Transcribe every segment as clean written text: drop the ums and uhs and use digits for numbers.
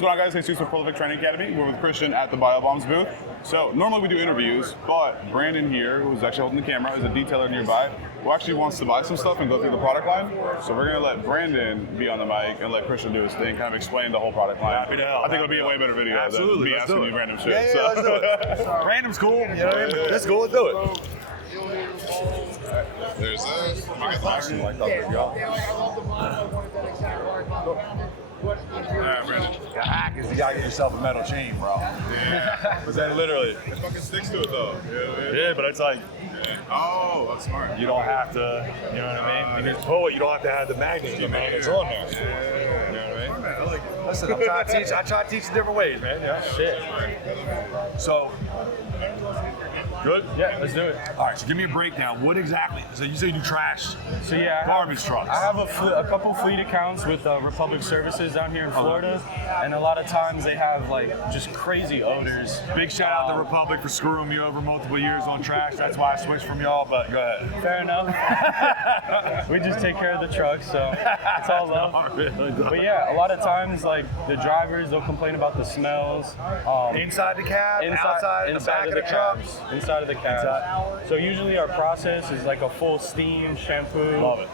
What's going on, guys? Jesus with Prolific Training Academy. We're with Christian at the BioBombs booth. So normally we do interviews, but Brandon here, who's actually holding the camera, is a detailer nearby, who actually wants to buy some stuff and go through the product line. So we're gonna let Brandon be on the mic and let Christian do his thing, kind of explain the whole product line. Happy to help. I think it'll be a way better video than me asking you random shit. Yeah, let's do it. Random's cool, you know what I mean? Let's go, let's do it. There's this. Alright, Brandon. The hack is you gotta get yourself a metal chain, bro. Yeah. But then literally. It fucking sticks to it though. Yeah, but it's like, Oh, that's smart. you don't have to, you know what I mean? You just pull it, you don't have to have the magnets on there. You know what I mean? I like it. Listen, I try to teach in different ways, man. Yeah, shit. So, good? Yeah, let's do it. All right, so give me a breakdown. What exactly? So you say you do trash, So yeah, garbage trucks. I have a couple fleet accounts with Republic Services down here in Florida, and a lot of times they have like just crazy odors. Big shout out to Republic for screwing me over multiple years on trash. That's why I switched from y'all, but go ahead. Fair enough. We just take care of the trucks, so it's all love. Not really. But yeah, a lot of times like the drivers, they'll complain about the smells. Inside the cab, outside, in the back of the truck. Inside of the cabs. So usually our process is like a full steam shampoo. Love it.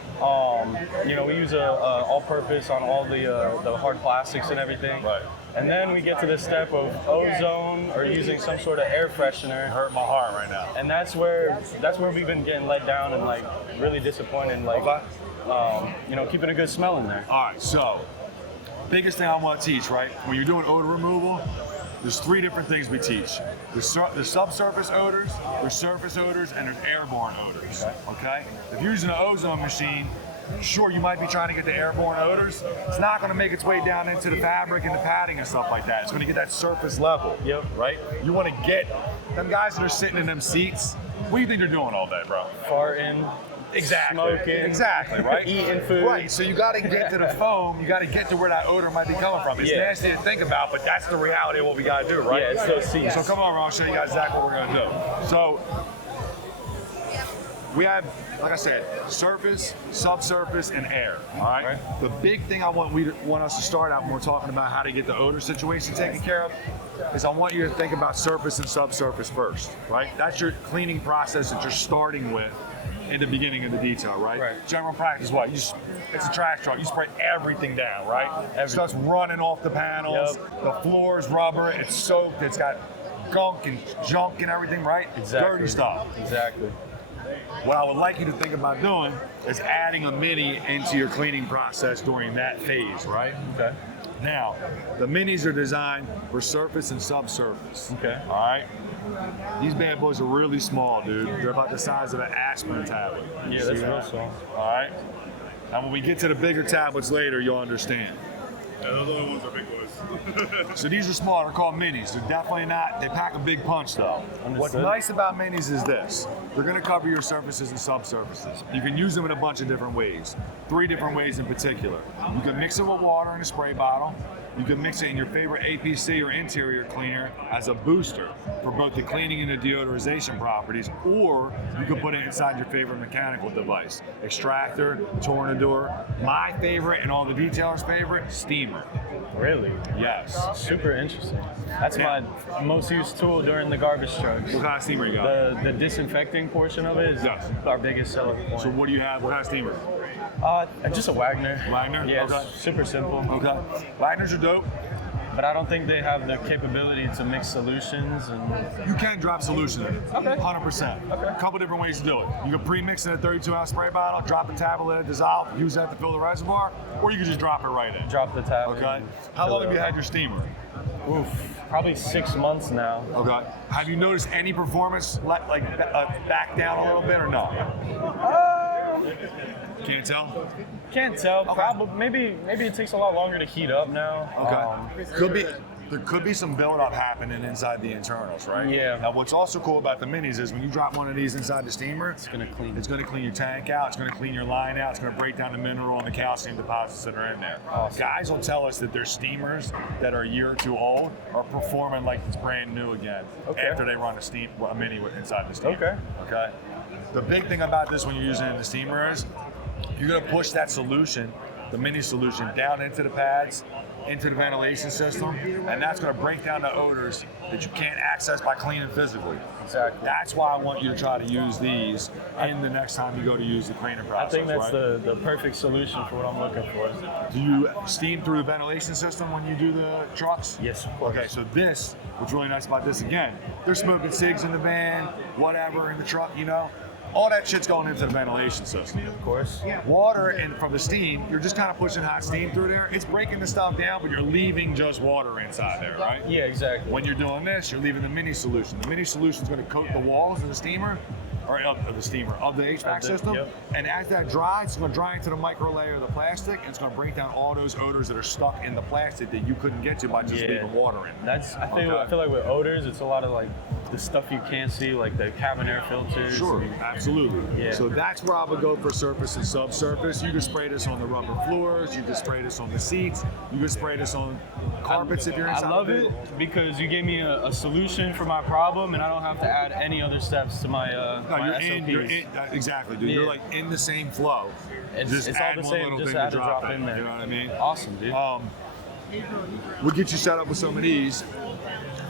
You know, we use a all-purpose on all the hard plastics and everything. Right. And then we get to the step of ozone or using some sort of air freshener. Hurt my heart right now. And that's where we've been getting let down and like really disappointed. Like, you know, keeping a good smell in there. All right, so biggest thing I want to teach, right? When you're doing odor removal, there's three different things we teach. There's subsurface odors, there's surface odors, and there's airborne odors. Okay? If you're using an ozone machine, sure, you might be trying to get the airborne odors. It's not going to make its way down into the fabric and the padding and stuff like that. It's going to get that surface level. Yep. Right? You want to get them guys that are sitting in them seats. What do you think they're doing all day, bro? Farting. Exactly. Smoking. Exactly, right? Eating food. Right, so you got to get to the foam, you got to get to where that odor might be coming from. It's nasty to think about, but that's the reality of what we got to do, right? Yeah, it's those seats. So come on, I'll show you guys exactly what we're going to do. So we have, like I said, surface, subsurface, and air, all right? The big thing I want us to start out when we're talking about how to get the odor situation taken care of is I want you to think about surface and subsurface first, right? That's your cleaning process that you're starting with in the beginning of the detail, right? General practice, what? It's a trash truck. You spray everything down, right? Stuff's running off the panels. Yep. The floor's rubber. It's soaked. It's got gunk and junk and everything, right? Exactly. Dirty stuff. Exactly. What I would like you to think about doing is adding a mini into your cleaning process during that phase, right? Okay. Now, the minis are designed for surface and subsurface. Okay. All right? These bad boys are really small, dude. They're about the size of an aspirin tablet. Yeah, See that's real that? small. All right? And when we get to the bigger tablets later, you'll understand. Yeah, those other ones are big boys. So these are small, they're called minis. They're definitely not, they pack a big punch though. What's Understood. nice about minis is this. They're gonna cover your surfaces and subsurfaces. You can use them in a bunch of different ways. 3 different ways in particular. You can mix it with water in a spray bottle. You can mix it in your favorite APC or interior cleaner as a booster for both the cleaning and the deodorization properties, or you can put it inside your favorite mechanical device. Extractor, tornador. My favorite and all the detailers' favorite, steamer. Really? Yes. Super interesting. That's Yeah. my most used tool during the garbage trucks. What kind of steamer you got? The disinfecting portion of it is Yes. our biggest selling point. So what do you have? What kind of steamer? Just a Wagner. Wagner? Yeah, Okay. it's super simple. Okay. Wagners are dope. But I don't think they have the capability to mix solutions and. You can drop solution in it. Okay. 100%. Okay. A couple different ways to do it. You can pre-mix in a 32-ounce spray bottle, drop a tablet, let it dissolve, use that to fill the reservoir, or you can just drop it right in. Drop the tab. Okay. How long have you had your steamer? Oof, probably 6 months now. Okay. Have you noticed any performance back down a little bit or no? Can't tell? Can't tell. Probably maybe it takes a lot longer to heat up now. Okay. There could be some buildup happening inside the internals, right? Yeah. Now, what's also cool about the minis is when you drop one of these inside the steamer, It's gonna clean. It's going to clean your tank out. It's going to clean your line out. It's going to break down the mineral and the calcium deposits that are in there. Awesome. Guys will tell us that their steamers that are a year or two old are performing like it's brand new again after they run a mini inside the steamer. Okay. The big thing about this when you're using it in the steamer is you're going to push that solution, the mini solution, down into the pads into the ventilation system, and that's going to break down the odors that you can't access by cleaning physically. Exactly. That's why I want you to try to use these in the next time you go to use the cleaning process. I think that's right? the perfect solution for what I'm looking for. Do you steam through the ventilation system when you do the trucks? Yes, of course. Okay, so this, what's really nice about this, again, they're smoking cigs in the van, whatever in the truck, you know. All that shit's going into the ventilation system. Of course. Water and from the steam, you're just kind of pushing hot steam through there. It's breaking the stuff down, but you're leaving just water inside there, right? Yeah, exactly. When you're doing this, you're leaving the mini solution. The mini solution is going to coat the walls of the steamer, or of the HVAC system. Yep. And as that dries, it's going to dry into the micro layer of the plastic, and it's going to break down all those odors that are stuck in the plastic that you couldn't get to by just leaving water in. I feel like with Odours, it's a lot of like the stuff you can't see, like the cabin air filters. Sure, absolutely. Yeah. So that's where I would go for surface and subsurface. You can spray this on the rubber floors. You can spray this on the seats. You can spray this on carpets if you're inside. I love the it because you gave me a solution for my problem, and I don't have to add any other steps to my my SOPs. You're in, exactly, dude. Yeah. You're like in the same flow. It's all add the one same. little Just thing add to a drop it, in there. You know what I mean? Awesome, dude. We'll get you set up with some of these.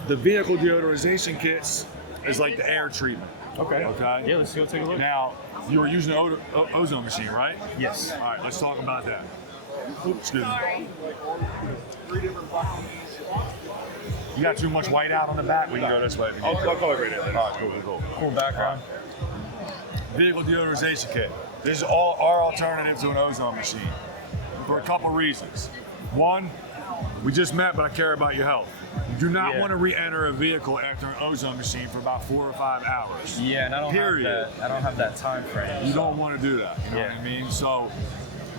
The vehicle deodorization kits is like the air treatment. Okay. Yeah, let's go take a look. Now, you were using an ozone machine, right? Yes. All right, let's talk about that. Oops, excuse me. You got too much white out on the back? We can go this way. I'll call it right there. All right, cool. Cool background. Vehicle deodorization kit. This is all our alternative to an ozone machine for a couple reasons. One, we just met, but I care about your health. You do not want to re-enter a vehicle after an ozone machine for about 4 or 5 hours. Yeah, and I don't have that time frame. You don't want to do that. You know Yeah. what I mean? So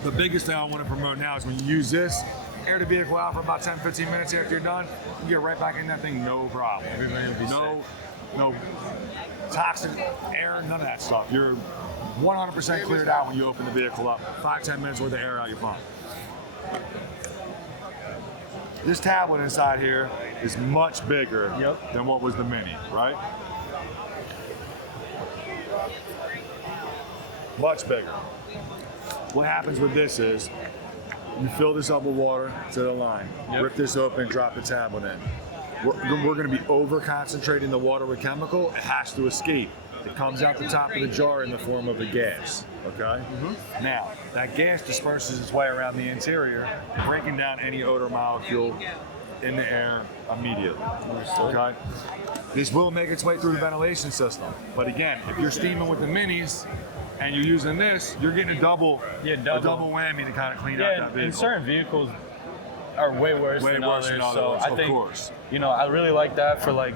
the biggest thing I want to promote now is when you use this, air the vehicle out for about 10, 15 minutes after you're done, you get right back in that thing, no problem. Everybody will be No toxic air, none of that stuff. You're 100% cleared out when you open the vehicle up. 5, 10 minutes worth of air out your pump. This tablet inside here is much bigger than what was the Mini, right? Much bigger. What happens with this is you fill this up with water to the line, rip this open, drop the tablet in. We're going to be over concentrating the water with chemical. It has to escape. It comes out the top of the jar in the form of a gas, okay? Now, that gas disperses its way around the interior, breaking down any odor molecule in the air immediately, okay? This will make its way through the ventilation system. But again, if you're steaming with the minis and you're using this, you're getting a double whammy to kind of clean out that vehicle. And certain vehicles are way worse than others. So I think, I really like that for like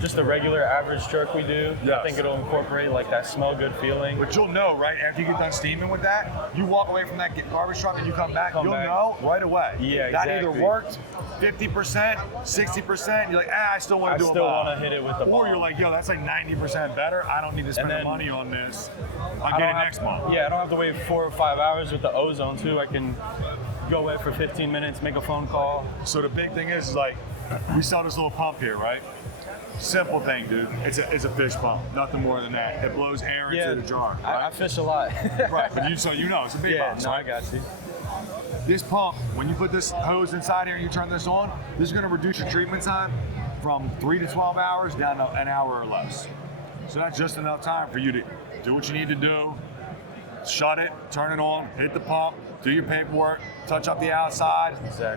just the regular average truck we do. I think it'll incorporate like that smell good feeling. But you'll know, right, after you get done steaming with that, you walk away from that garbage truck and you come back, you'll know right away. Yeah, That exactly. either worked 50%, 60%, you're like, I still want to do a bomb. I still want to hit it with the bomb. Or you're like, yo, that's like 90% better. I don't need to spend the money on this. I'll get it next month. Yeah, I don't have to wait 4 or 5 hours with the ozone too. I can go away for 15 minutes, make a phone call. So the big thing is like, we sell this little pump here, right? Simple thing, dude. It's a fish pump. Nothing more than that. It blows air into the jar. Right? I fish a lot. Right, but it's a big pump. I got you. This pump, when you put this hose inside here and you turn this on, this is going to reduce your treatment time from 3 to 12 hours down to an hour or less. So that's just enough time for you to do what you need to do, shut it, turn it on, hit the pump, do your paperwork, touch up the outside,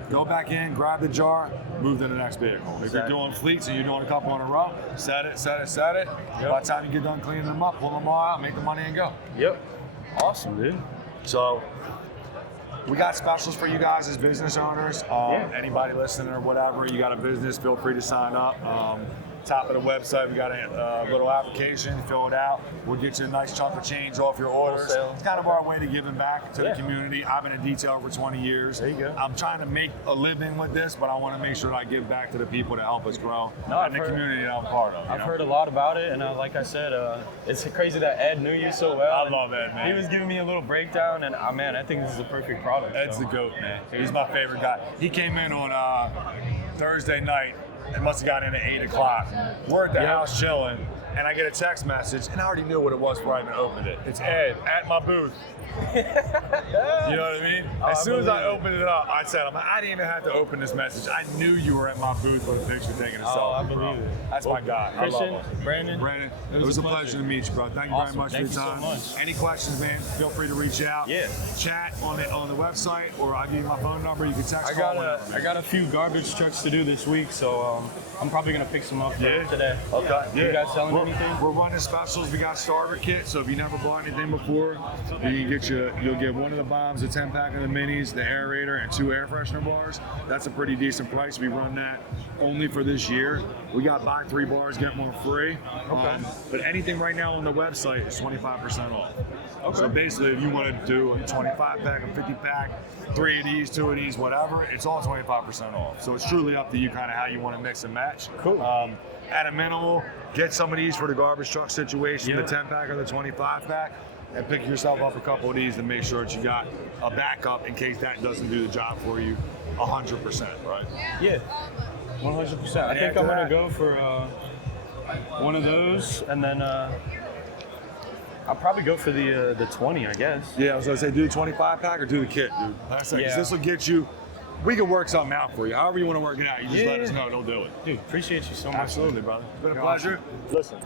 go back in, grab the jar, move to the next vehicle. If you're doing fleets and you're doing a couple in a row, set it. By the time you get done cleaning them up, pull them all out, make the money and go. Yep. Awesome, dude. So we got specials for you guys as business owners. Anybody listening or whatever, you got a business, feel free to sign up. Top of the website, we got a little application, fill it out. We'll get you a nice chunk of change off your orders. It's kind of our way to giving back to the community. I've been a detailer for 20 years. There you go. I'm trying to make a living with this, but I want to make sure that I give back to the people to help us grow and the community that I'm part of. I've heard a lot about it, and like I said, it's crazy that Ed knew you so well. I love Ed, man. He was giving me a little breakdown, and man, I think this is a perfect product. Ed's the GOAT, man. He's my favorite guy. He came in on Thursday night. It must have gotten in at 8 o'clock. We're at the house chilling, and I get a text message, and I already knew what it was before I even opened it. It's Ed at my booth. You know what I mean? As soon as I opened it up, I said, I didn't even have to open this message. I knew you were at my booth with a picture taking a selfie. I believe it. That's my guy. Christian, I love him. Brandon, it was a pleasure to meet you, bro. Thank you very much Thank for your time. you so much. Any questions, man, feel free to reach out. Yeah. Chat on the website, or I'll give you my phone number. You can text I got a few garbage trucks to do this week, so I'm probably gonna pick some up today. Okay. You guys selling anything? We're running specials. We got starter kits, so if you never bought anything before, you'll get one of the bombs, a 10-pack of the minis, the aerator, and 2 air freshener bars. That's a pretty decent price. We run that only for this year. We got buy 3 bars, get 1 free. Okay. But anything right now on the website is 25% off. Okay. So basically, if you want to do a 25-pack, a 50-pack, 3 of these, 2 of these, whatever, it's all 25% off. So it's truly up to you kind of how you want to mix and match. Cool. At a minimal, get some of these for the garbage truck situation, the 10-pack or the 25-pack, and pick yourself up a couple of these to make sure that you got a backup in case that doesn't do the job for you 100%, right? Yeah, 100%. I think I'm gonna go for one of those, and then I'll probably go for the 20, I guess. Yeah, I was gonna say, do the 25-pack or do the kit, dude. That's it, 'cause this will get you. We can work something out for you. However you want to work it out, you just let us know. Don't do it. Dude, appreciate you so much. Absolutely, brother. It's been a pleasure. Listen.